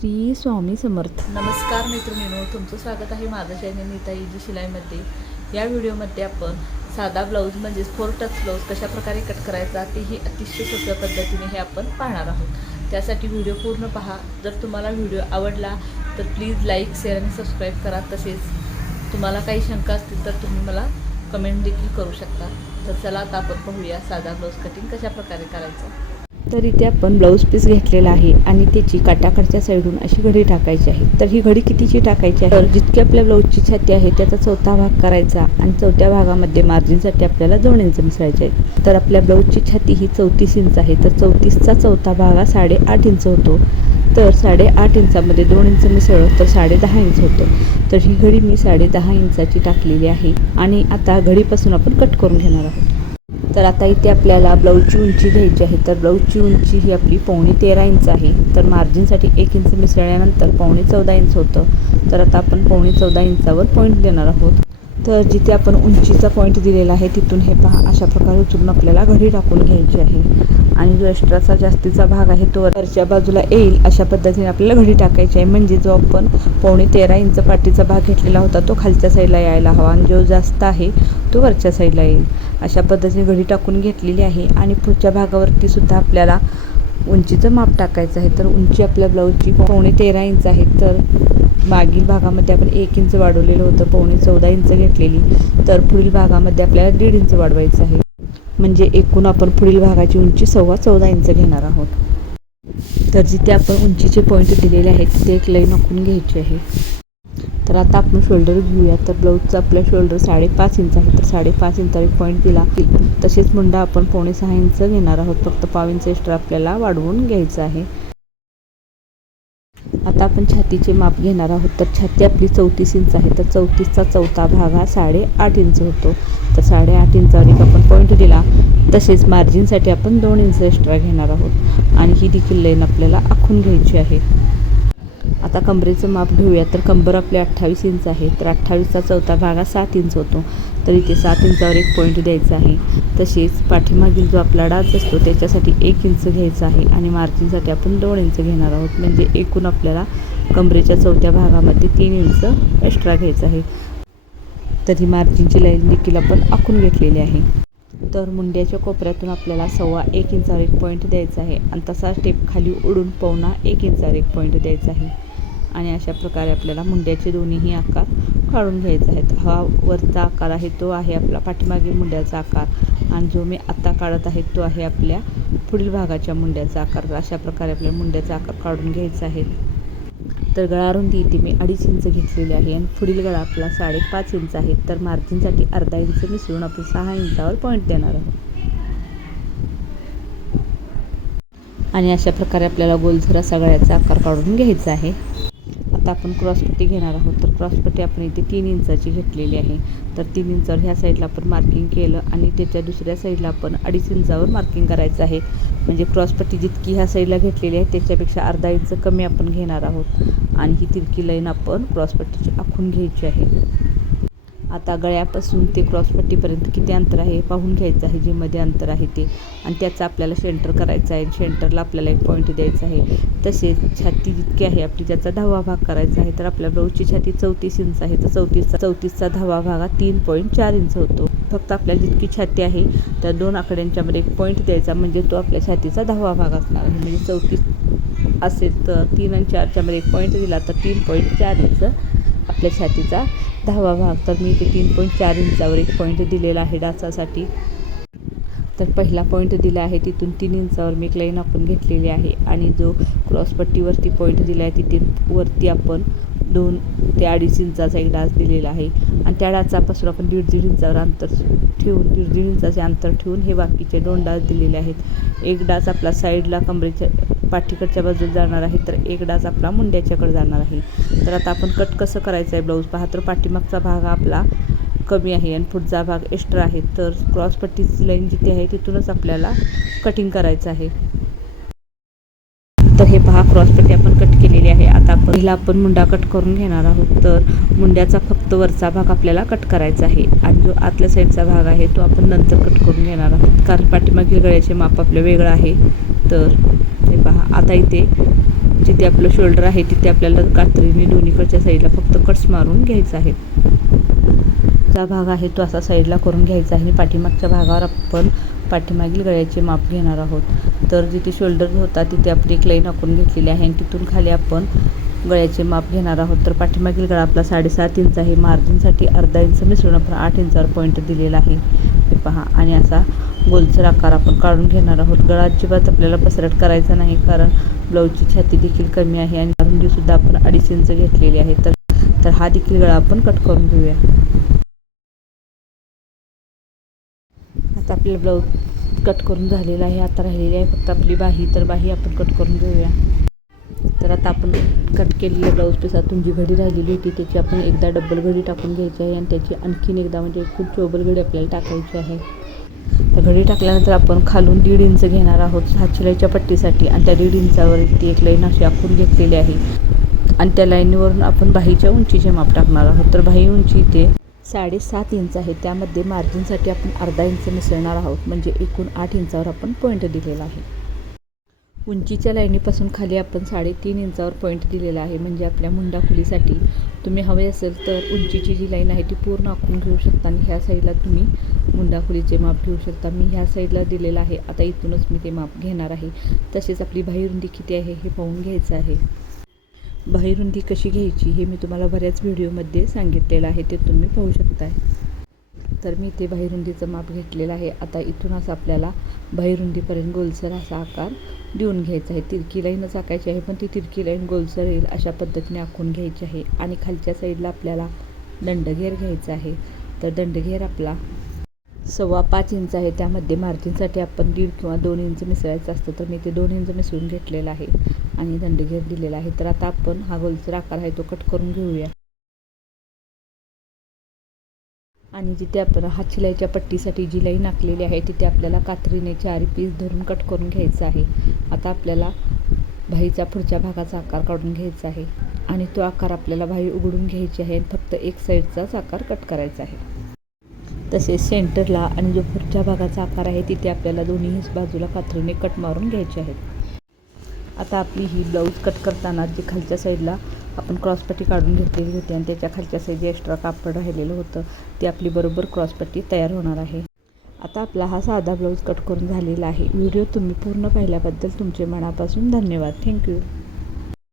श्री स्वामी समर्थ. नमस्कार मैत्रिणींनो तुमचं स्वागत आहे माझं चॅनल नीता इजी शिलाईमध्ये. या व्हिडिओमध्ये आपण साधा ब्लाऊज म्हणजेच फोर टच ब्लाऊज कशा प्रकारे कट करायचा तेही अतिशय सोप्या पद्धतीने हे आपण पाहणार आहोत. त्यासाठी व्हिडिओ पूर्ण पहा. जर तुम्हाला व्हिडिओ आवडला तर प्लीज लाईक शेअर आणि सबस्क्राईब करा. तसेच तुम्हाला काही शंका असतील तर तुम्ही मला कमेंट देखील करू शकता. तर चला आता आपण पाहूया साधा ब्लाऊज कटिंग कशाप्रकारे करायचं. तर इथे आपण ब्लाऊज पीस घेतलेला आहे आणि त्याची काटाकडच्या साईडून अशी घडी टाकायची आहे. तर ही घडी कितीची टाकायची आहे? तर जितकी आपल्या ब्लाऊजची छाती आहे त्याचा चौथा भाग करायचा आणि चौथ्या भागामध्ये मार्जिनसाठी आपल्याला दोन इंच मिसळायचे आहेत. तर आपल्या ब्लाऊजची छाती ही चौतीस इंच आहे. तर चौतीसचा चौथा भाग हा साडेआठ इंच होतो. तर साडेआठ इंचामध्ये दोन इंच मिसळलं तर साडेदहा इंच होतं. तर ही घडी मी साडेदहा इंचाची टाकलेली आहे. आणि आता घडीपासून आपण कट करून घेणार आहोत. तर आता इथे आपल्याला ब्लाऊजची उंची घ्यायची आहे. तर ब्लाऊजची उंची ही आपली पावणे तेरा इंच आहे. तर मार्जिनसाठी एक इंच मिसळल्यानंतर पावणे चौदा इंच होतं. तर आता आपण पावणे चौदा इंचावर पॉईंट देणार आहोत. तर जिथे आपण उंचीचा पॉईंट दिलेला आहे तिथून हे पहा. अशा प्रकारे उचलून आपल्याला घडी टाकून घ्यायची आहे. आणि जो एक्स्ट्राचा जास्तीचा भाग आहे तो वरच्या बाजूला येईल अशा पद्धतीने आपल्याला घडी टाकायची आहे. म्हणजे जो आपण पावणे तेरा इंच पाठीचा भाग घेतलेला होता तो खालच्या साईडला यायला हवा आणि जो जास्त आहे तो वरच्या साईडला येईल. अशा पद्धतीने घडी टाकून घेतलेली आहे आणि पुढच्या भागावरती सुद्धा आपल्याला उंचीचं माप टाकायचं आहे. तर उंची आपल्या ब्लाऊजची पावणे तेरा इंच आहे. तर मागील भागामध्ये आपण एक इंच वाढवलेलं होतं पावणे चौदा इंच घेतलेली. तर पुढील भागामध्ये आपल्याला दीड इंच वाढवायचं आहे. म्हणजे एकूण आपण पुढील भागाची उंची सव्वा चौदा इंच घेणार आहोत. तर जिथे आपण उंचीचे पॉईंट दिलेले आहेत तिथे एक लाईन आखून घ्यायची आहे. तर आता आपण शोल्डर घेऊया. तर ब्लाऊजचा आपला शोल्डर साडेपाच इंच आहे. तर साडेपाच इंचावर एक पॉईंट दिला. तसेच मुंडा आपण पावणे सहा इंच घेणार आहोत. फक्त पाव इंच एक्स्ट्रा आपल्याला वाढवून घ्यायचं आहे. आता आपण छातीचे माप घेणार आहोत. तर छाती आपली चौतीस इंच आहे. तर चौतीसचा चौथा भाग हा साडेआठ इंच होतो. तर साडेआठ इंचावर एक आपण पॉईंट दिला. तसेच मार्जिनसाठी आपण दोन इंच एक्स्ट्रा घेणार आहोत. आणि ही देखील लाईन आपल्याला आखून घ्यायची आहे. आता कमरेचं माप घेऊया. तर कंबर आपली अठ्ठावीस इंच आहे. तर अठ्ठावीसचा चौथा भाग हा सात इंच होतो. तर इथे सात इंचावर एक पॉईंट द्यायचा आहे. तसेच पाठीमागील जो आपला डाच असतो त्याच्यासाठी एक इंच घ्यायचा आहे. आणि मार्जिनसाठी आपण दोन इंच घेणार आहोत. म्हणजे एकूण आपल्याला कमरेच्या चौथ्या भागामध्ये तीन इंच एक्स्ट्रा घ्यायचं आहे. तर ही मार्जिनची लाईन देखील आपण आखून घेतलेली आहे. तर मुंड्याच्या कोपऱ्यातून आपल्याला सव्वा एक इंचावर एक पॉईंट द्यायचा आहे. आणि तसा स्टेप खाली उडून पवना एक इंचावर एक पॉईंट द्यायचा आहे. आणि अशा प्रकारे आपल्याला मुंड्याचे दोन्हीही आकार काढून घ्यायचे आहेत. हा वरचा आकार आहे तो आहे आपला पाठीमागील मुंड्याचा आकार. आणि जो मी आत्ता काढत आहे तो आहे आपल्या पुढील भागाच्या मुंड्याचा आकार. अशा प्रकारे आपल्या मुंड्याचा आकार काढून घ्यायचा आहे. तर गळा रुंदी इथे मी अडीच इंच घेतलेली आहे आणि पुढील गळा आपला साडेपाच इंच आहे. तर मार्जिनसाठी अर्धा इंच मिसळून आपण सहा इंचावर पॉईंट देणार आहोत. आणि अशा प्रकारे आपल्याला गोलझरा सगळ्याचा आकार काढून घ्यायचा आहे. आता आपण क्रॉसपट्टी घेणार आहोत. तर क्रॉसपट्टी आपण इथे तीन इंचाची घेतलेली आहे. तर तीन इंचावर ह्या साईडला आपण मार्किंग केलं आणि त्याच्या दुसऱ्या साईडला आपण अडीच इंचावर मार्किंग करायचं आहे. म्हणजे क्रॉसपट्टी जितकी ह्या साईडला घेतलेली आहे त्याच्यापेक्षा अर्धा इंच कमी आपण घेणार आहोत. आणि ही तिरकी लाईन आपण क्रॉसपट्टीची आखून घ्यायची आहे. आता गळ्यापासून ते क्रॉसपट्टीपर्यंत किती अंतर आहे पाहून घ्यायचं आहे जे मध्ये अंतर आहे ते. आणि त्याचं आपल्याला सेंटर करायचं आहे. सेंटरला आपल्याला एक पॉईंट द्यायचा आहे. तसेच छाती जितकी आहे आपली त्याचा दहावा भाग करायचा आहे. तर आपल्या ब्लाऊजची छाती चौतीस इंच आहे. तर चौतीसचा चौतीसचा दहावा भाग हा तीन पॉईंट चार इंच होतो. फक्त आपल्याला जितकी छाती आहे त्या दोन आकड्यांच्यामध्ये एक पॉईंट द्यायचा म्हणजे तो आपल्या छातीचा दहावा भाग असणार आहे. म्हणजे चौतीस असेल तर तीन आणि चारच्यामध्ये एक पॉईंट दिला तर तीन पॉईंट चार इंच आपल्या छातीचा दहावा भाग. तर मी इथे तीन पॉईंट चार इंचावर एक पॉईंट दिलेला आहे डाचासाठी तर पहिला पॉईंट दिला आहे तिथून तीन इंचावर मी एक लाईन आपण घेतलेली आहे. आणि जो क्रॉसपट्टीवरती पॉईंट दिला आहे तिथे वरती आपण दोन ते अडीच इंचाचा एक डास दिलेला आहे. आणि त्या डाचापासून आपण दीड दीड इंचावर अंतर ठेवून दीड दीड इंचाचे अंतर ठेवून हे बाकीचे दोन डास दिलेले आहेत. एक डास आपला साईडला कमरेच्या पाठीकडच्या बाजूला जाणार आहे तर एक डास आपला मुंड्याच्याकडे जाणार आहे. तर आता आपण कट कसं करायचं आहे ब्लाऊज पहा तर पाठीमागचा भाग आपला कमी आहे आणि पुढचा भाग एक्स्ट्रा आहे. तर क्रॉसपट्टीची लाईन जिथे आहे तिथूनच आपल्याला कटिंग करायचं आहे. तर हे पहा क्रॉसपट्टी आपण कट केलेली आहे. आता आपण पहिला आपण मुंडा कट करून घेणार आहोत. तर मुंड्याचा फक्त वरचा भाग आपल्याला कट करायचा आहे. आणि जो आतल्या साईडचा भाग आहे तो आपण नंतर कट करून घेणार आहोत. कारण पाठीमागील गळ्याचे माप आपलं वेगळं आहे. तर हे पहा आता इथे जिथे आपलं शोल्डर आहे तिथे आपल्याला कात्रीने दोन्हीकडच्या साईडला फक्त कट्स मारून घ्यायचं आहे. चा भाग आहे तो असा साईडला करून घ्यायचा आहे. आणि पाठीमागच्या भागावर आपण पाठीमागील गळ्याचे माप घेणार आहोत. तर जिथे शोल्डर होता तिथे आपली एक लाईन आखून घेतलेली आहे आणि तिथून खाली आपण गळ्याचे माप घेणार आहोत. तर पाठीमागील गळा आपला साडेसात इंच आहे. मार्जिनसाठी अर्धा इंच मिसळून आपण आठ इंचावर पॉईंट दिलेला आहे. पहा. आणि असा गोलसर आकार आपण काढून घेणार आहोत. गळा अजिबात आपल्याला पसरट करायचा नाही कारण ब्लाऊजची छाती देखील कमी आहे आणि रुंदीसुद्धा आपण अडीच इंच घेतलेली आहे. तर तर हा देखील गळा आपण कट करून घेऊया. आता आपला ब्लाऊज कट करून झालेला आहे. आता राहिलेली आहे फक्त आपली बाही. तर बाही आपण कट करून घेऊया. तर आता आपण कट केलेल्या ब्लाऊज पिसातून जी घडी राहिलेली होती त्याची आपण एकदा डबल घडी टाकून घ्यायची आहे आणि त्याची आणखीन एकदा म्हणजे खूप चोबल घडी आपल्याला टाकायची आहे. तर घडी टाकल्यानंतर आपण खालून दीड इंच घेणार आहोत हात शिलाईच्या पट्टीसाठी आणि त्या दीड इंचावरती एक लाईन अशी आखून घेतलेली आहे. आणि त्या लाईनीवरून आपण बाहीच्या उंचीचे माप टाकणार आहोत. तर बाही उंची इथे साडेसात इंच आहे. त्यामध्ये मार्जिनसाठी आपण अर्धा इंच मिसळणार आहोत. म्हणजे एकूण आठ इंचावर आपण पॉईंट दिलेला आहे. उंचीच्या लाईनीपासून खाली आपण साडेतीन इंचावर पॉईंट दिलेला आहे. म्हणजे आपल्या मुंडाखुलीसाठी तुम्ही हवे असेल तर उंचीची जी लाईन आहे ती पूर्ण आखून घेऊ शकता आणि ह्या साईडला तुम्ही मुंडाखुलीचे माप घेऊ शकता. मी ह्या साईडला दिलेलं आहे. आता इथूनच मी ते माप घेणार आहे. तसेच आपली बाहीरुंदी किती आहे हे पाहून घ्यायचं आहे. बाहीरुंदी कशी घ्यायची हे मी तुम्हाला बऱ्याच व्हिडिओमध्ये सांगितलेलं आहे. ते तुम्ही पाहू शकताय. तर मी ते बाहीरुंदीचं माप घेतलेलं आहे. आता इथूनच आपल्याला बाहीरुंदीपर्यंत गोलसर असा आकार देऊन घ्यायचा आहे. तिरकी लाईनच आकायची आहे पण ती तिरकी लाईन गोलसर येईल अशा पद्धतीने आखून घ्यायची आहे. आणि खालच्या साईडला आपल्याला दंडघेर घ्यायचा आहे. तर दंडघेर आपला सव्वा पाच इंच आहे. त्यामध्ये मार्जिनसाठी आपण दीड किंवा दोन इंच मिसळायचं असतं तर मी ते दोन इंच मिसळून घेतलेलं आहे आणि दंडघेर दिलेला आहे. तर आता आपण हा गोलसर आकार आहे तो कट करून घेऊया. आणि जिथे आपण हात शिलाईच्या पट्टीसाठी जी लाईन आखलेली आहे तिथे आपल्याला कात्रीने चार पीस धरून कट करून घ्यायचं आहे. आता आपल्याला भाईचा पुढच्या भागाचा आकार काढून घ्यायचा आहे. आणि तो आकार आपल्याला भाई उघडून घ्यायची आहे आणि फक्त एक साईडचाच आकार कट करायचा आहे. तसेच सेंटरला आणि जो पुढच्या भागाचा आकार आहे तिथे आपल्याला दोन्ही बाजूला कात्रीने कट मारून घ्यायचे आहेत. आता आपली ही ब्लाऊज कट करताना जी खालच्या साईडला आपण क्रॉसपट्टी काढून घेतलेली होती आणि त्याच्या खालच्या साईड जे एक्स्ट्रा कापड राहिलेलं होतं. ते आपली बरोबर क्रॉसपट्टी तयार होणार आहे. आता आपला हा साधा ब्लाऊज कट करून झालेला आहे. व्हिडिओ तुम्ही पूर्ण पाहिल्याबद्दल तुमचे मनापासून धन्यवाद. थँक्यू.